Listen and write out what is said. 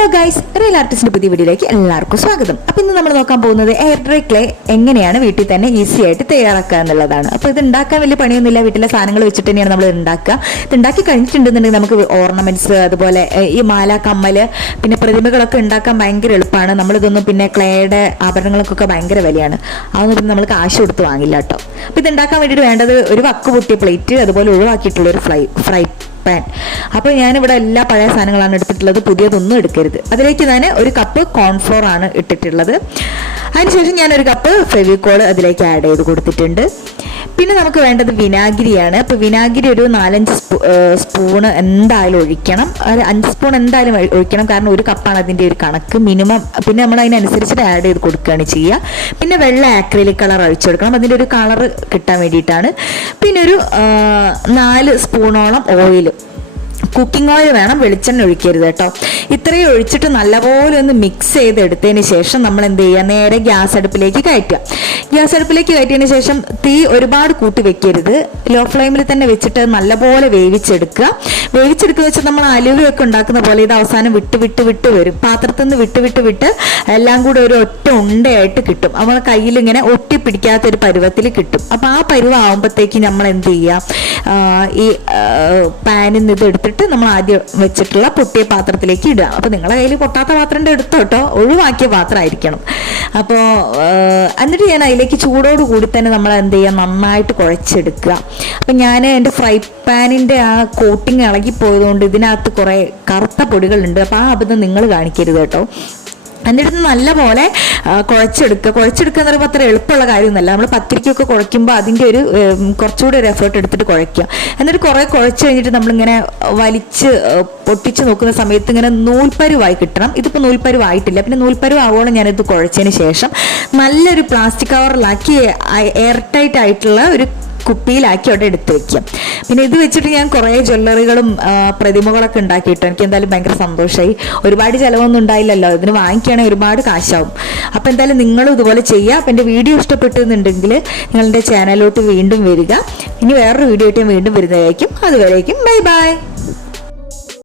Hello guys, real ആർട്ടിസ്റ്റിന്റെ പുതിയ വീഡിയോയിലേക്ക് എല്ലാവർക്കും സ്വാഗതം. അപ്പോൾ ഇന്ന് നമ്മൾ നോക്കാൻ പോകുന്നത് എയർ ഡ്രൈ ക്ലേ എങ്ങനെയാണ് വീട്ടിൽ തന്നെ ഈസി ആയിട്ട് തയ്യാറാക്കുക എന്നുള്ളതാണ്. അപ്പോൾ ഇത് ഉണ്ടാക്കാൻ വലിയ പണിയൊന്നുമില്ല, വീട്ടിലെ സാധനങ്ങൾ വെച്ചിട്ട് തന്നെയാണ് നമ്മൾ ഉണ്ടാക്കുക. ഇത് ഉണ്ടാക്കി കഴിഞ്ഞിട്ടുണ്ടെന്നുണ്ടെങ്കിൽ നമുക്ക് ഓർണമെന്റ്സ്, അതുപോലെ ഈ മാല, കമ്മല്, പിന്നെ പ്രതിമകളൊക്കെ ഉണ്ടാക്കാൻ ഭയങ്കര എളുപ്പമാണ്. നമ്മളിതൊന്നും പിന്നെ ക്ലേയുടെ ആഭരണങ്ങൾക്കൊക്കെ ഭയങ്കര വിലയാണ്, അതൊന്നും പിന്നെ നമ്മൾ കാശ് കൊടുത്ത് വാങ്ങില്ല കേട്ടോ. അപ്പോൾ ഇത് ഉണ്ടാക്കാൻ വേണ്ടിയിട്ട് വേണ്ടത് ഒരു വക്ക് പൊട്ടിയ പ്ലേറ്റ്, അതുപോലെ ഒഴിവാക്കിയിട്ടുള്ള ഒരു ഫ്രൈ പാൻ. അപ്പോൾ ഞാനിവിടെ എല്ലാ പഴയ സാധനങ്ങളാണ് എടുത്തിട്ടുള്ളത്, പുതിയതൊന്നും എടുക്കരുത്. അതിലേക്ക് ഞാൻ ഒരു കപ്പ് കോൺഫ്ലോർ ആണ് ഇട്ടിട്ടുള്ളത്. അതിനുശേഷം ഞാനൊരു കപ്പ് ഫെവിക്കോൾ അതിലേക്ക് ആഡ് ചെയ്ത് കൊടുത്തിട്ടുണ്ട്. പിന്നെ നമുക്ക് വേണ്ടത് വിനാഗിരിയാണ്. അപ്പോൾ വിനാഗിരി ഒരു 4-5 സ്പൂണ് എന്തായാലും ഒഴിക്കണം. ഒരു 5 സ്പൂൺ എന്തായാലും ഒഴിക്കണം, കാരണം ഒരു കപ്പാണ് അതിൻ്റെ ഒരു കണക്ക് മിനിമം. പിന്നെ നമ്മൾ അതിനനുസരിച്ചിട്ട് ആഡ് ചെയ്ത് കൊടുക്കുകയാണ് ചെയ്യുക. പിന്നെ വെള്ള ആക്രിലിക് കളർ ഒഴിച്ചു കൊടുക്കണം, അതിൻ്റെ ഒരു കളർ കിട്ടാൻ വേണ്ടിയിട്ടാണ്. പിന്നെ ഒരു 4 സ്പൂണോളം ഓയിൽ, കുക്കിംഗ് ഓയിൽ വേണം, വെളിച്ചെണ്ണ ഒഴിക്കരുത് കേട്ടോ. ഇത്രയും ഒഴിച്ചിട്ട് നല്ലപോലെ ഒന്ന് മിക്സ് ചെയ്തെടുത്തതിന് ശേഷം നമ്മൾ എന്ത് ചെയ്യുക, നേരെ ഗ്യാസ് അടുപ്പിലേക്ക് കയറ്റുക. ഗ്യാസ് അടുപ്പിലേക്ക് കയറ്റിയതിന് ശേഷം തീ ഒരുപാട് കൂട്ടി വെക്കരുത്, ലോ ഫ്ലെയിമിൽ തന്നെ വെച്ചിട്ട് നല്ലപോലെ വേവിച്ചെടുക്കുക. വേവിച്ചെടുക്കുക വെച്ചാൽ നമ്മൾ അലുവയൊക്കെ ഉണ്ടാക്കുന്ന പോലെ ഇത് അവസാനം വിട്ട് വരും, പാത്രത്തിൽ നിന്ന് വിട്ട് എല്ലാം കൂടെ ഒരു ഒറ്റ ഉണ്ടയായിട്ട് കിട്ടും. നമ്മളെ കയ്യിൽ ഇങ്ങനെ ഒട്ടിപ്പിടിക്കാത്തൊരു പരുവത്തിൽ കിട്ടും. അപ്പം ആ പരുവാകുമ്പോഴത്തേക്ക് നമ്മൾ എന്ത് ചെയ്യുക, ഈ പാനിൽ നിന്ന് ഇത് എടുത്തിട്ട് നമ്മൾ ആദ്യം വെച്ചിട്ടുള്ള പൊട്ടിയ പാത്രത്തിലേക്ക് ഇടുക. അപ്പോൾ നിങ്ങളുടെ കയ്യിൽ പൊട്ടാത്ത പാത്രൻ്റെ എടുത്തോട്ടോ, ഒഴിവാക്കിയ പാത്രമായിരിക്കണം. അപ്പോൾ എന്നിട്ട് ഞാൻ അതിലേക്ക് ചൂടോട് കൂടി തന്നെ നമ്മൾ എന്ത് ചെയ്യുക, നന്നായിട്ട് കുഴച്ചെടുക്കുക. അപ്പം ഞാൻ എൻ്റെ ഫ്രൈ പാനിൻ്റെ ആ കോട്ടിങ് ഇളകിപ്പോയതുകൊണ്ട് ഇതിനകത്ത് കുറേ കറുത്ത പൊടികളുണ്ട്. അപ്പോൾ ആ അബദ്ധം നിങ്ങൾ കാണിക്കരുത് കേട്ടോ. എന്നിട്ട് നല്ലപോലെ കുഴച്ചെടുക്കുക എന്ന് പറയുമ്പോൾ അത്ര എളുപ്പമുള്ള കാര്യമൊന്നുമല്ല. നമ്മൾ പത്തിരിക്കൊക്കെ കുഴയ്ക്കുമ്പോൾ അതിൻ്റെ ഒരു കുറച്ചുകൂടി ഒരു എഫേർട്ട് എടുത്തിട്ട് കുഴയ്ക്കുക. എന്നിട്ട് കുറേ കുഴച്ച് കഴിഞ്ഞിട്ട് നമ്മളിങ്ങനെ വലിച്ച് പൊട്ടിച്ച് നോക്കുന്ന സമയത്ത് ഇങ്ങനെ നൂൽപ്പരുവായി കിട്ടണം. ഇതിപ്പോൾ നൂൽപ്പരുവായിട്ടില്ല. പിന്നെ നൂൽപ്പരുവാവോളം ഞാനിത് കുഴച്ചതിന് ശേഷം നല്ലൊരു പ്ലാസ്റ്റിക് കവറിലാക്കി എയർ ടൈറ്റ് ആയിട്ടുള്ള ഒരു കുപ്പിയിലാക്കി അവിടെ എടുത്ത് വെക്കാം. പിന്നെ ഇത് വെച്ചിട്ട് ഞാൻ കുറേ ജ്വല്ലറികളും പ്രതിമകളൊക്കെ ഉണ്ടാക്കിയിട്ടു. എനിക്ക് എന്തായാലും ഭയങ്കര സന്തോഷമായി. ഒരുപാട് ചിലവൊന്നും ഉണ്ടായില്ലല്ലോ, ഇതിന് വാങ്ങിക്കുകയാണെങ്കിൽ ഒരുപാട് കാശാവും. അപ്പോൾ എന്തായാലും നിങ്ങളും ഇതുപോലെ ചെയ്യുക. അപ്പം എൻ്റെ വീഡിയോ ഇഷ്ടപ്പെട്ടെന്നുണ്ടെങ്കിൽ നിങ്ങളുടെ ചാനലിലോട്ട് വീണ്ടും വരിക. ഇനി വേറൊരു വീഡിയോ ആയിട്ട് ഞാൻ വീണ്ടും വരുന്നതായിരിക്കും. അതുവരേക്കും ബൈ ബൈ.